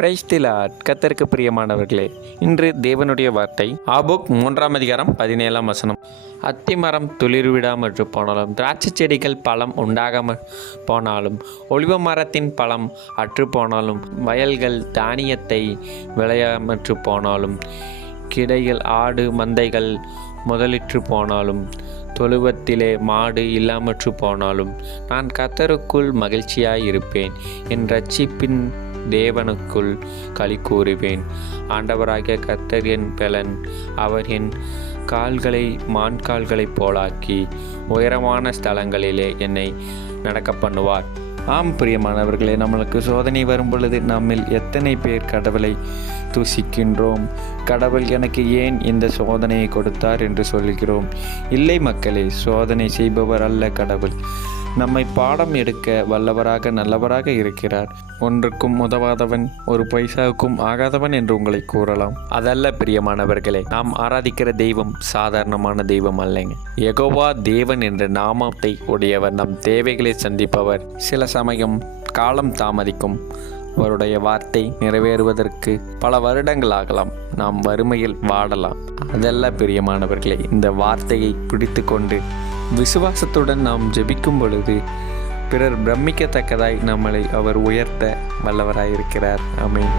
Praise the Lord. கர்த்தருக்கு பிரியமானவர்களே, இன்று தேவனுடைய வார்த்தை ஆபோக் 3 அதிகாரம் 17 அத்திமரம் துளிர்விடாமற்று போனாலும், திராட்சை செடிகள் பழம் உண்டாகாமல் போனாலும், ஒலிவ மரத்தின் பழம் அற்று போனாலும், வயல்கள் தானியத்தை விளையாமற்று போனாலும், கிடைகள் ஆடு மந்தைகள் முதலிற்று போனாலும், தொழுவத்திலே மாடு இல்லாமற்று போனாலும், நான் கர்த்தருக்குள் மகிழ்ச்சியாயிருப்பேன், என் இரட்சிப்பின் தேவனுக்குள் களி கூறுவேன். ஆண்டவராகிய கர்த்தர் என் பெலன். அவர் என் கால்களை மான்கால்களைப் போலாக்கி உயரமான ஸ்தலங்களிலே என்னை நடக்க பண்ணுவார். ஆம் பிரியமானவர்களே, நம்மளுக்கு சோதனை வரும் பொழுது நம்மில் எத்தனை பேர் கடவுளை தூசிக்கின்றோம். கடவுள் எனக்கு ஏன் இந்த சோதனையை கொடுத்தார் என்று சொல்கிறோம். இல்லை மக்களே, சோதனை செய்பவர் அல்ல கடவுள். நம்மை பாடம் எடுக்க வல்லவராக நல்லவராக இருக்கிறார். ஒன்றுக்கும் உதவாதவன், ஒரு பைசாவுக்கும் ஆகாதவன் என்று உங்களை கூறலாம். அதல்ல பிரியமானவர்களே, நாம் ஆராதிக்கிற தெய்வம் சாதாரணமான தெய்வம் அல்லங்க. யெகோவா தேவன் என்ற நாமத்தை உடையவர், நம் தேவைகளை சந்திப்பவர். சில சமயம் காலம் தாமதிக்கும். அவருடைய வார்த்தை நிறைவேறுவதற்கு பல வருடங்கள் ஆகலாம். நாம் வறுமையில் வாடலாம். அதல்ல பிரியமானவர்களே, இந்த வார்த்தையை பிடித்து கொண்டு விசுவாசத்துடன் நாம் ஜெபிக்கும் பொழுது பிறர் பிரமிக்கத்தக்கதாய் நம்மளை அவர் உயர்த்த வல்லவராயிருக்கிறார். ஆமென்.